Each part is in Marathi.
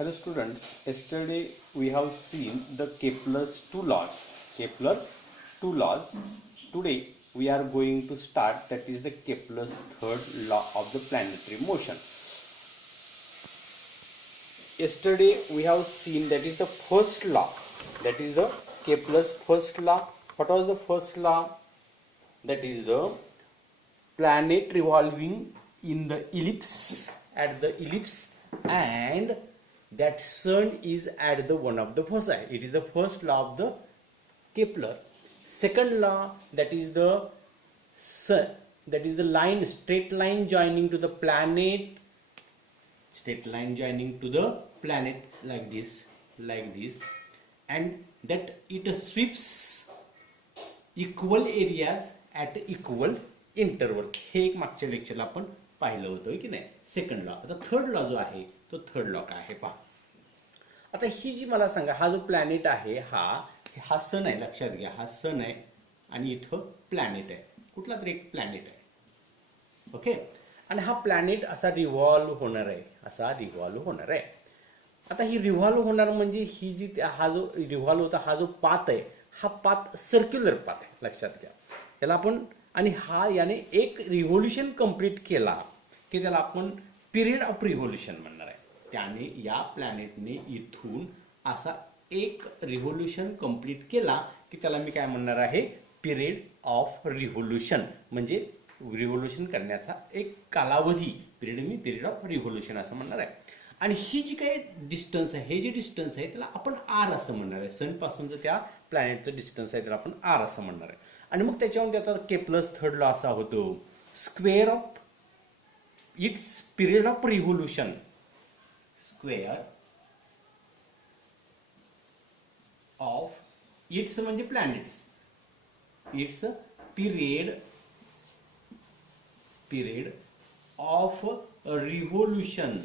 Hello students, yesterday we have seen the Kepler's two laws. Kepler's two laws. Today we are going to start, that is the Kepler's third law of the planetary motion. Yesterday we have seen that is the first law, that is the Kepler's first law. What was the first law? That is the planet revolving in the ellipse, at the ellipse, and that sun is at the one of the foci. It is the first law of the Kepler. Second law, that is the sun, that is the line, straight line joining to the planet, straight line joining to the planet like this, and that it sweeps equal areas at equal interval. हे एक मागच्या लेक्चरला आपण पाहिलं होतं की नाही, सेकंड लॉ. आता थर्ड लॉ जो आहे तो थर्ड लॉ काय आहे पहा. आता ही जी मला सांगा, हा जो प्लॅनेट आहे हा सन आहे, लक्षात घ्या, हा सन आहे आणि इथं प्लॅनेट आहे, कुठला तरी एक प्लॅनेट आहे. ओके, आणि हा प्लॅनेट असा रिव्हॉल्व होणार आहे, असा रिव्हॉल्व होणार आहे. आता ही रिव्हॉल्व होणार म्हणजे ही जी हा जो रिव्हॉल्व होता, हा जो पाथ आहे, हा पाथ सर्क्युलर पाथ आहे, लक्षात घ्या. याला आपण, आणि हा याने एक रिव्होल्यूशन कंप्लीट केला की त्याला आपण पिरियड ऑफ रिव्होल्यूशन म्हणणार आहे. त्याने या प्लॅनेटने इथून असा एक रिव्होल्यूशन कंप्लीट केला की त्याला मी काय म्हणणार आहे, पिरियड ऑफ रिव्होल्यूशन. म्हणजे रिव्होल्यूशन करण्याचा एक कालावधी, पिरियड ऑफ रिव्होल्यूशन असं म्हणणार आहे. आणि ही जी काही डिस्टन्स आहे, हे जे डिस्टन्स आहे त्याला आपण आर असं म्हणणार आहे. सन पासूनचं त्या प्लॅनेटचं डिस्टन्स आहे त्याला आपण आर असं म्हणणार आहे. आणि मग त्याच्यावर त्याचा केप्लर्स थर्ड लॉ असा होतो, square of its period of revolution, square of its म्हणजे planets, its period of revolution,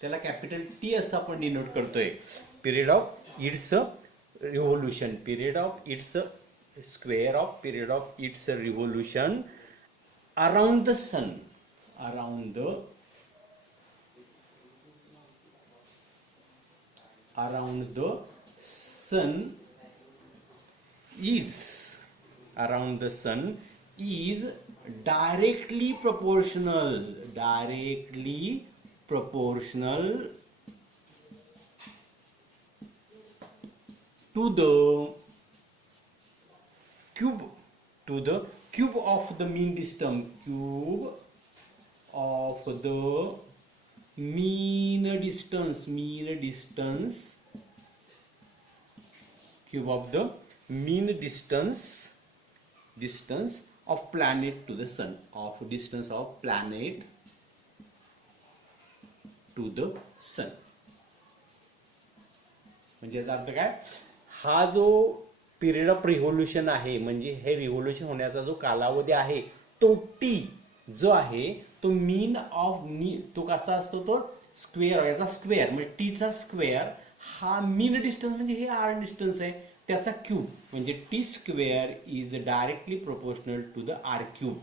त्याला कॅपिटल टी असं आपण डिनोट करतोय. Period of its revolution, period of its square of period of its revolution around the sun, around the sun is, around the sun is directly proportional to the cube of the mean distance, cube of the mean distance, cube of the mean distance of planet to the sun, of distance of planet to the sun. म्हणजे याचा अर्थ काय, हा जो पिरियड ऑफ रिव्होल्यूशन आहे, म्हणजे हे रिव्होल्यूशन होण्याचा जो कालावधी आहे तो टी जो आहे तो मीन ऑफ तो कसा असतो, तो स्क्वेअर, याचा स्क्वेअर म्हणजे टीचा स्क्वेअर, हा मीन डिस्टन्स म्हणजे हे आर डिस्टन्स आहे त्याचा क्यूब, म्हणजे T square is directly proportional to the R cube,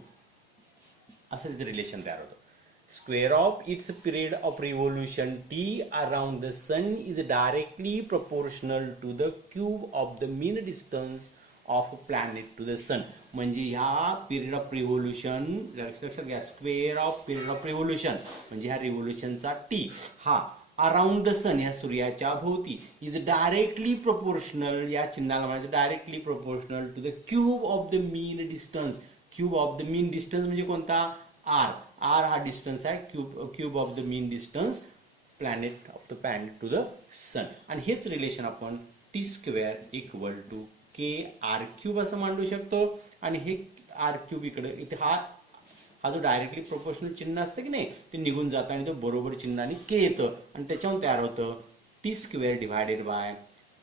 असं त्याचं रिलेशन तयार होतं. Square of its period of revolution t around the sun is directly proportional to the cube of the mean distance of planet to the sun. म्हणजे ह्या पिरियड ऑफ रिव्होल्यूशन, लक्षात घ्या, square of period of revolution म्हणजे ह्या रिव्होल्यूशनचा टी हा अराउंड द सन, ह्या सूर्याच्या भोवती, इज डायरेक्टली प्रोपोर्शनल, या चिन्हाला म्हणायचं directly proportional to the cube of the mean distance. Cube of the mean distance म्हणजे कोणता, आर. आर हा डिस्टन्स आहे, cube of the mean distance planet of the planet to the sun. आणि हेच रिलेशन आपण T square equal to K R cube असं मांडू शकतो. आणि हे आर क्यूब इकडे, इथे हा जो डायरेक्टली प्रोपोर्शनल चिन्ह असतं की नाही ते निघून जातं आणि तो बरोबर चिन्हाने के येतं आणि त्याच्यावर तयार होतं T square divided by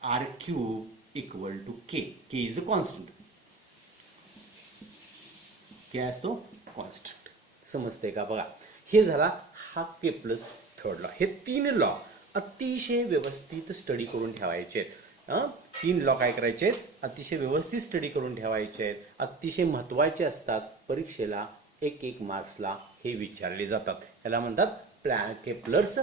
R cube equal to K. K is a constant, K असतो कॉन्स्टंट. समजते का बघा, हे झाला हा केप्लर्स थर्ड लॉ. हे तीन लॉ अतिशय व्यवस्थित स्टडी करून ठेवायचे आहेत. तीन लॉ काय करायचे आहेत, अतिशय व्यवस्थित स्टडी करून ठेवायचे आहेत, अतिशय महत्त्वाचे असतात. परीक्षेला एक मार्क्सला हे विचारले जातात. याला म्हणतात केपलर्स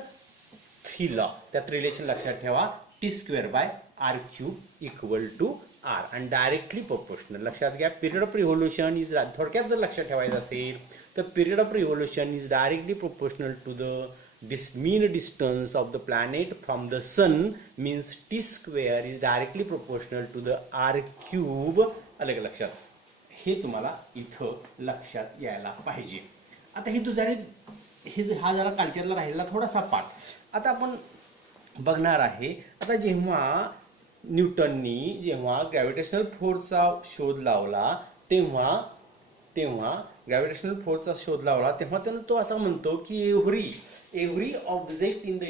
थ्री लॉ. त्यात रिलेशन लक्षात ठेवा, T²/r³ इक्वल टू R आणि डायरेक्टली प्रोपोर्शनल. लक्षात घ्या, पिरियड ऑफ रिव्होल्यूशन इज, थोडक्यात जर लक्षात ठेवायचं असेल तर period of revolution is directly proportional to the mean distance of the planet from the sun, means T² is directly proportional to the R³. अलग लक्षात, हे तुम्हाला इथं लक्षात यायला पाहिजे. आता हे तुझ्या हा जरा कालच्याला राहिलेला थोडासा पाठ आता आपण बघणार आहे. आता जेव्हा न्यूटननी जेव्हा ग्रॅव्हिटेशनल फोर्सचा शोध लावला तेव्हा ग्रॅव्हिटेशनल फोर्सचा शोध लावला तेव्हा त्यानं तो असा म्हणतो की every object in the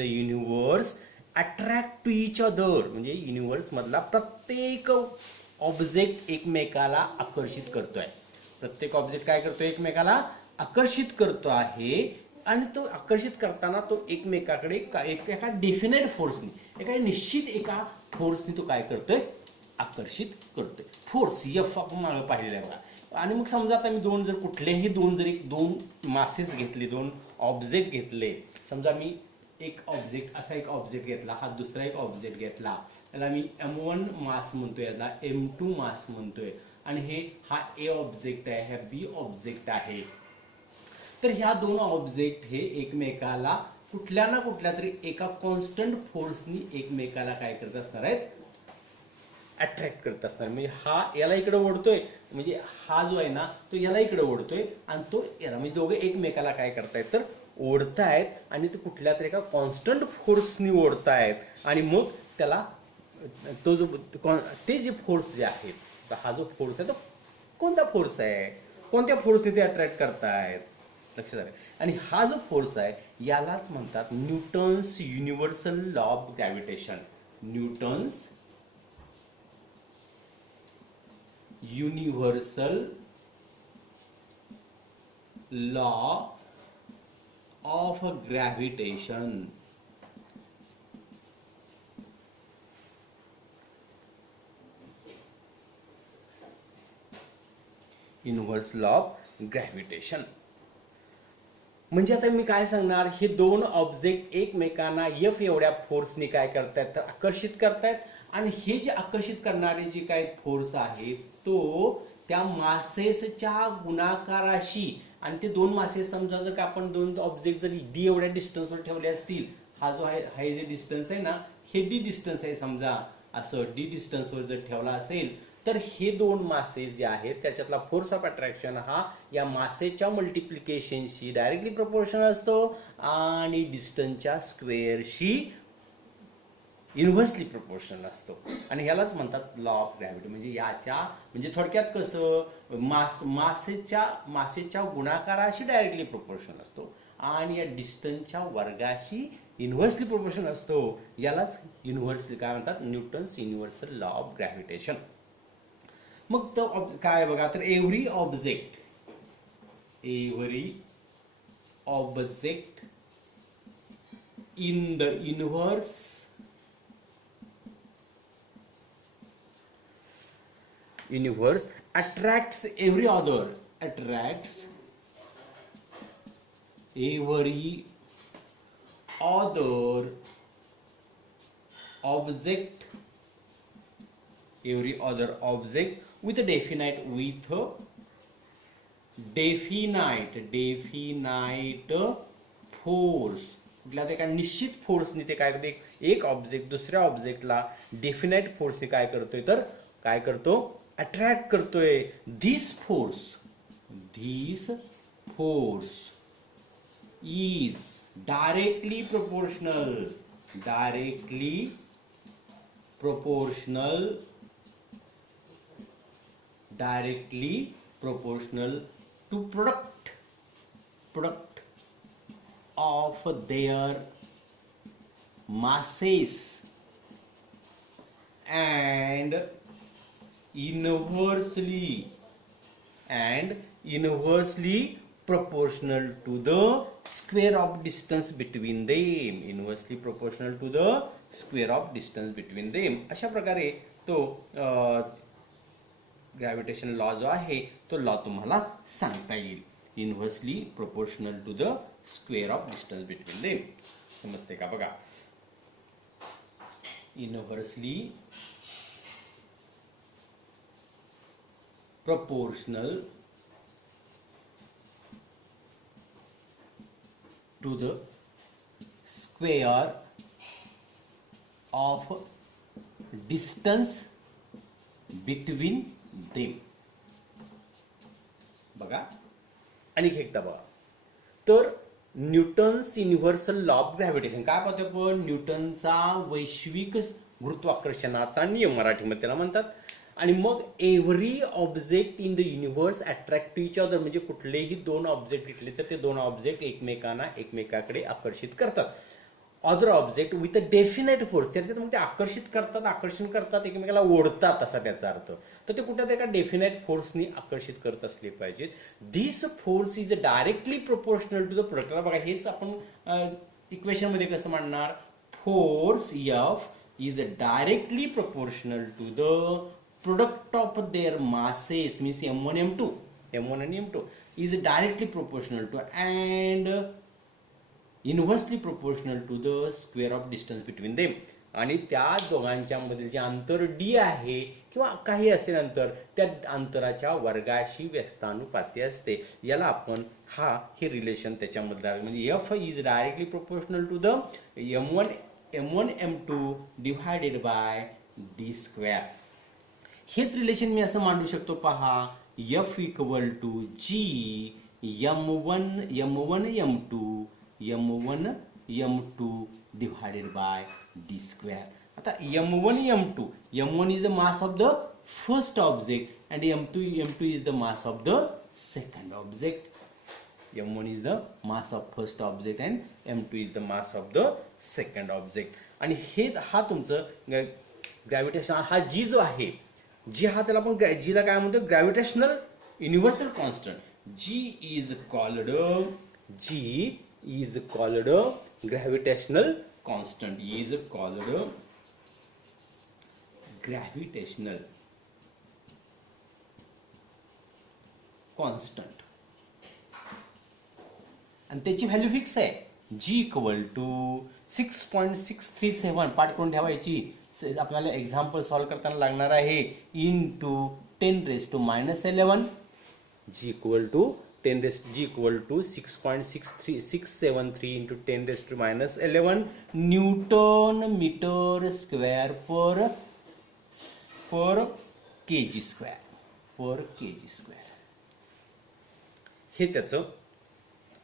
universe attract to each other. म्हणजे युनिवर्स मधला प्रत्येक ऑब्जेक्ट एकमेकाला आकर्षित करतोय. प्रत्येक ऑब्जेक्ट काय करतोय, एकमेकाला आकर्षित करतो आहे. आणि तो आकर्षित करताना तो एकमेकाकडे एका डेफिनेट फोर्सनी, एका निश्चित एका फोर्सनी तो काय करतोय, आकर्षित करतोय. फोर्स F आपण मागे पाहिलेला आहे. आणि मग समजा आता मी दोन मासेस घेतले, दोन ऑब्जेक्ट घेतले. समजा मी एक ऑब्जेक्ट घेतला, हा दुसरा एक ऑब्जेक्ट घेतला, त्याला मी M1 मास म्हणतोय, याला M2 मास म्हणतोय. आणि हा A ऑब्जेक्ट आहे, हा B ऑब्जेक्ट आहे. तर ह्या दोन ऑब्जेक्ट हे एकमेकाला कुठल्या ना कुठल्या तरी एका कॉन्स्टंट फोर्सनी एकमेकाला काय करत असणार आहेत, अट्रॅक्ट करत असणार. म्हणजे हा याला इकडे ओढतोय, म्हणजे हा जो आहे ना तो याला इकडे ओढतोय आणि तो याला, म्हणजे दोघे एकमेकाला काय करतायत तर ओढतायत. आणि ते कुठल्या तरी एका कॉन्स्टंट फोर्सनी ओढतायत. आणि मग त्याला तो जो ते जे फोर्स जे आहेत, तर हा जो फोर्स आहे तो कोणता फोर्स आहे, कोणत्या फोर्सने ते अट्रॅक्ट करतायत, लक्षात आलं. आणि हा जो फोर्स आहे यालाच म्हणतात Newton's universal law of gravitation. Newton's universal law of gravitation. Universal law of gravitation म्हणजे आता मी काय सांगणार, हे दोन ऑब्जेक्ट एकमेकांना F एवढ्या फोर्सने काय करतायत तर आकर्षित करतायत. आणि हे जे आकर्षित करणारे जे काय फोर्स आहे तो त्या मासेसच्या गुणाकाराशी, आणि ते दोन मासेस समजा जर का आपण दोन ऑब्जेक्ट जर D एवढ्या डिस्टन्सवर ठेवले असतील, हा जो आहे, हा जे डिस्टन्स आहे ना, हे D डिस्टन्स आहे, समजा असं D डिस्टन्सवर जर ठेवला असेल तर हे दोन मासेस जे आहेत त्याच्यातला फोर्स ऑफ अट्रॅक्शन हा या मासेच्या मल्टिप्लिकेशनशी डायरेक्टली प्रोपोर्शनल असतो आणि डिस्टन्सच्या स्क्वेअरशी इन्व्हर्सली प्रोपोर्शनल असतो. आणि ह्यालाच म्हणतात लॉ ऑफ ग्रॅव्हिटी. म्हणजे याच्या म्हणजे थोडक्यात कसं, मासेच्या गुणाकाराशी डायरेक्टली प्रोपोर्शनल असतो आणि या डिस्टन्सच्या वर्गाशी इन्व्हर्सली प्रोपोर्शनल असतो. यालाच युनिव्हर्सल काय म्हणतात, Newton's universal law of gravitation. मग तो काय बघा, तर every object in the universe attracts every other object with a definite force. कुठल्या एका निश्चित फोर्सने ते काय करते, एक ऑब्जेक्ट दुसऱ्या ऑब्जेक्टला डेफिनाइट फोर्सने काय करतोय तर काय करतो, अट्रॅक्ट करतोय. This force is directly proportional to product of their masses and inversely proportional to the square of distance between them. अशा प्रकारे तो ग्रॅव्हिटेशन लॉ जो आहे तो लॉ तुम्हाला सांगता येईल. Inversely proportional to the square of distance between them. समजते का बघा. Inversely proportional to the square of distance between them. बघा आणि एकदा बघा. तर Newton's universal law of gravitation काय पाहतोय आपण. न्यूटनचा वैश्विक गुरुत्वाकर्षणाचा नियम मराठीमध्ये त्याला म्हणतात. आणि मग every object in the universe attract to each other, म्हणजे कुठलेही दोन ऑब्जेक्ट घेतले तर ते दोन ऑब्जेक्ट एकमेकाकडे आकर्षित करतात. Other object with a definite force, त्याच्यात मग ते आकर्षण करतात एकमेकाला ओढतात असा त्याचा अर्थ. तर ते कुठल्या एका डेफिनेट फोर्सनी आकर्षित करत असले पाहिजेत. This force is directly proportional to the product. बघा हेच आपण इक्वेशन मध्ये कसं मांडणार. Force F is directly proportional to the product of their masses means m1 and m2 is directly proportional to and inversely proportional to the square of distance between them. आणि त्या दोघांच्या मधील जे अंतर d आहे किंवा काही असेल अंतर, त्या अंतराच्या वर्गाशी व्यस्तानुपाती असते. याला आपण हे रिलेशन त्याच्यामधलं म्हणजे f is directly proportional to the m1 m2 divided by d square. हेच रिलेशन मी असं मांडू शकतो पहा. F equal to G m1 m2 divided by D square. आता m1 is the mass of the first object and m2 is the mass of the second object. m1 is the mass of first object and m2 is the mass of the second object. आणि हेच तुमचं ग्रॅव्हिटेशन हा जी जो आहे, जी त्याला आपण जीला काय म्हणतो gravitational universal constant. G is called gravitational constant. Is called gravitational constant आणि त्याची व्हॅल्यू फिक्स आहे. जी इक्वल टू 6.637 पाठ करून ठेवायची. आपल्याला एक्झाम्पल सॉल्व करताना लागणार आहे. Into 10⁻⁻11 G equal to 6.673 into 10⁻11 Newton metre square per kg square. हे त्याचं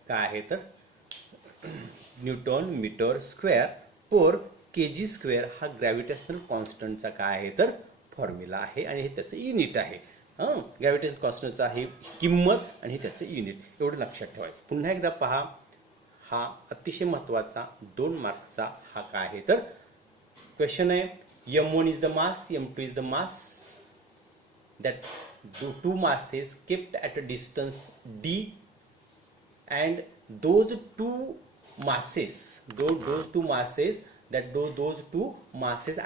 काय आहे तर Newton metre square per kg square हा ग्रॅव्हिटेशनल कॉन्स्टंटचा काय आहे तर फॉर्म्युला आहे आणि हे त्याचं युनिट आहे. ग्रॅव्हिटेशनल कॉन्स्टंटचा ही किंमत आणि हे त्याचं युनिट एवढं लक्षात ठेवायचं. पुन्हा एकदा पहा. हा अतिशय महत्वाचा 2 मार्कचा हा काय आहे तर क्वेश्चन आहे. m1 is the mass, m2 is the mass, that two masses kept at a distance d, and those two masses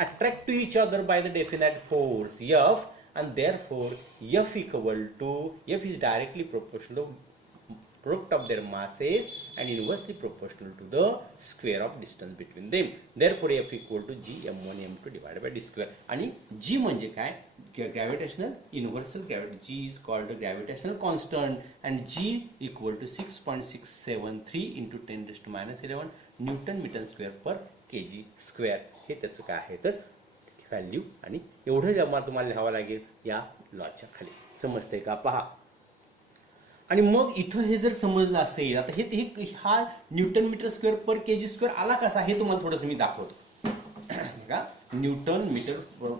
attract to each other by the definite force F, and therefore F is directly proportional to product of their masses and inversely proportional to the square of distance between them. Therefore F equal to G m1 m2 divided by d square. आणि G म्हणजे काय gravitational universal gravity. G is called the gravitational constant and G equal to 6.673 into 10⁻11 Newton meter square per kg square. हे त्याचं काय आहे तर व्हॅल्यू आणि एवढं जमा तुम्हाला लिहावं लागेल या लॉच्या खाली. समजतंय का पहा. आणि मग इथं हे जर समजलं असेल आता हे हा Newton metre square per kg square आला कसा हे तुम्हाला थोडंसं मी दाखवतो का. Newton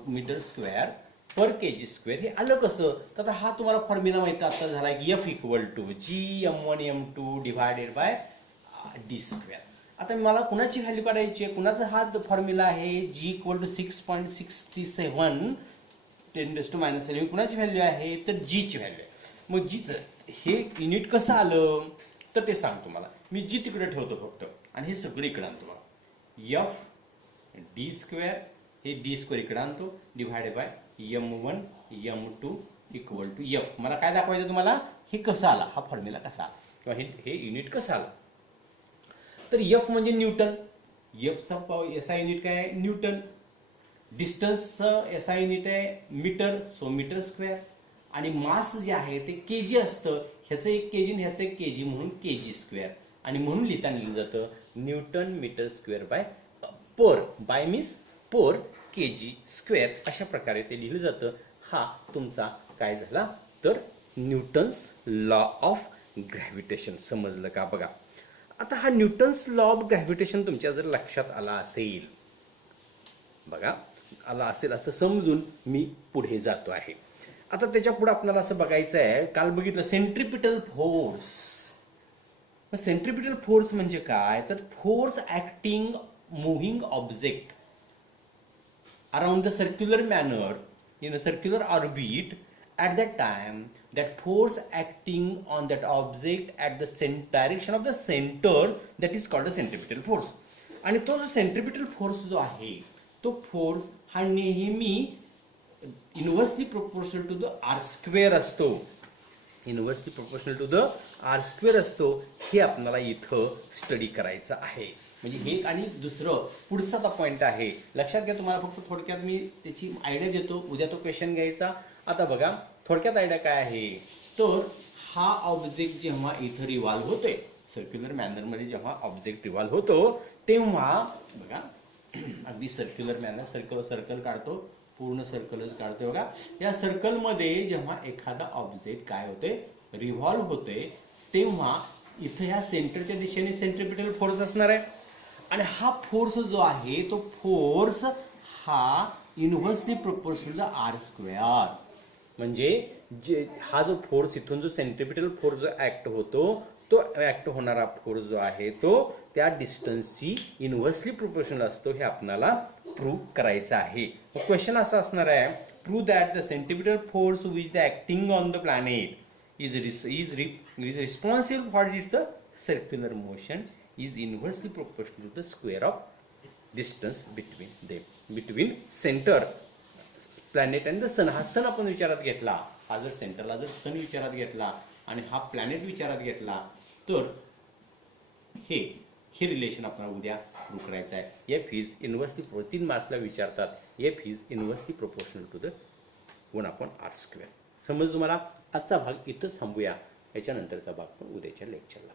metre square per kg square हे आलं कसं तर हा तुम्हाला फॉर्म्युला माहिती आता झाला की F equal to G m1 m2 divided by D square. आता मला कुणाची व्हॅल्यू काढायची आहे. कुणाचा हा फॉर्म्युला आहे G इक्वल टू 6.67 10⁻11 कुणाची व्हॅल्यू आहे तर G ची व्हॅल्यू आहे. मग जीचं हे युनिट कसं आलं तर ते सांगतो मला. मी जी तिकडे ठेवतो फक्त आणि हे सगळं इकडे आणतो बघा. F डी स्क्वेअर हे डी स्क्वेअर इकडे आणतो divided by m1 m2 equal to F. मला काय दाखवायचं तुम्हाला, हे कसं आला, हा फॉर्म्युला कसा आला किंवा हे युनिट कसं आलं. तर एफ म्हणजे न्यूटन, एफचा एसआय युनिट काय आहे, न्यूटन. डिस्टन्सचं एसआय युनिट आहे मीटर, सो मीटर स्क्वेअर. आणि मास जे आहे ते केजी असतं, ह्याचं 1 केजी आणि ह्याचं 1 केजी म्हणून केजी स्क्वेअर. आणि म्हणून लिहिताना लिहिलं जातं Newton metre square by means per kg square. अशा प्रकारे ते लिहिलं जातं. हा तुमचा काय झाला तर न्यूटन्स लॉ ऑफ ग्रॅव्हिटेशन. समजलं का बघा. आता हा न्यूटन्स लॉ ऑफ ग्रॅव्हिटेशन तुमच्या जर लक्षात आला असेल, बघा आला असेल असं समजून मी पुढे जातो आहे. आता त्याच्या पुढे आपल्याला असं बघायचं आहे, काल बघितलं सेंट्रिपिटल फोर्स. सेंट्रिपिटल फोर्स म्हणजे काय, तर force acting moving object around the circular manner in a circular orbit at that time, that force acting on that object at the direction of the center, that is called a centripetal force. आणि तो जो सेंट्रिपिटल फोर्स जो आहे तो फोर्स हा नेहमी inversely proportional to the R square असतो. Inversely proportional to the R square असतो. हे आपल्याला इथं स्टडी करायचं आहे. म्हणजे हे आणि दुसरं पुढचा पॉईंट आहे, लक्षात घ्या. तुम्हाला फक्त थोडक्यात मी त्याची आयडिया देतो, उद्या तो क्वेश्चन घ्यायचा. आता बघा थोडक्यात आयडिया काय आहे, तर हा ऑब्जेक्ट जेव्हा इथं रिव्हॉल्व होतोय सर्क्युलर मॅनरमध्ये, जेव्हा ऑब्जेक्ट रिव्हॉल्व होतो तेव्हा बघा अगदी सर्क्युलर मॅनर, सर्कल काढतो, पूर्ण सर्कलच काढतोय बघा. या सर्कलमध्ये जेव्हा एखादा ऑब्जेक्ट काय होतोय रिव्हॉल्व होतोय तेव्हा इथं ह्या सेंटरच्या दिशेने सेंट्रिपिटल फोर्स असणार आहे. आणि हा फोर्स जो आहे तो फोर्स हा inversely proportional to R square. म्हणजे जे हा जो फोर्स इथून जो सेंट्रिपिटल फोर्स जो ऍक्ट होतो तो ऍक्ट होणारा फोर्स जो आहे तो त्या डिस्टन्सची इनव्हर्सली प्रोपोर्शनल असतो. हे आपल्याला प्रूव्ह करायचं आहे. क्वेश्चन असा असणार आहे, prove that the centripetal force which the acting on the planet is responsible for its the circular motion is inversely proportional to the square of distance between them, between center planet and the sun. हा सन आपण विचारात घेतला, हा जर सेंटरला जर सन विचारात घेतला आणि हा प्लॅनेट विचारात घेतला तर हे रिलेशन आपल्याला उद्या प्रूव्ह करायचं आहे. एफ इज इनव्हर्सली 3 मार्क्सला विचारतात. F is inversely proportional to the 1/r². समज तुम्हाला. आजचा भाग इथंच थांबूया, याच्यानंतरचा भाग पण उद्याच्या लेक्चरला.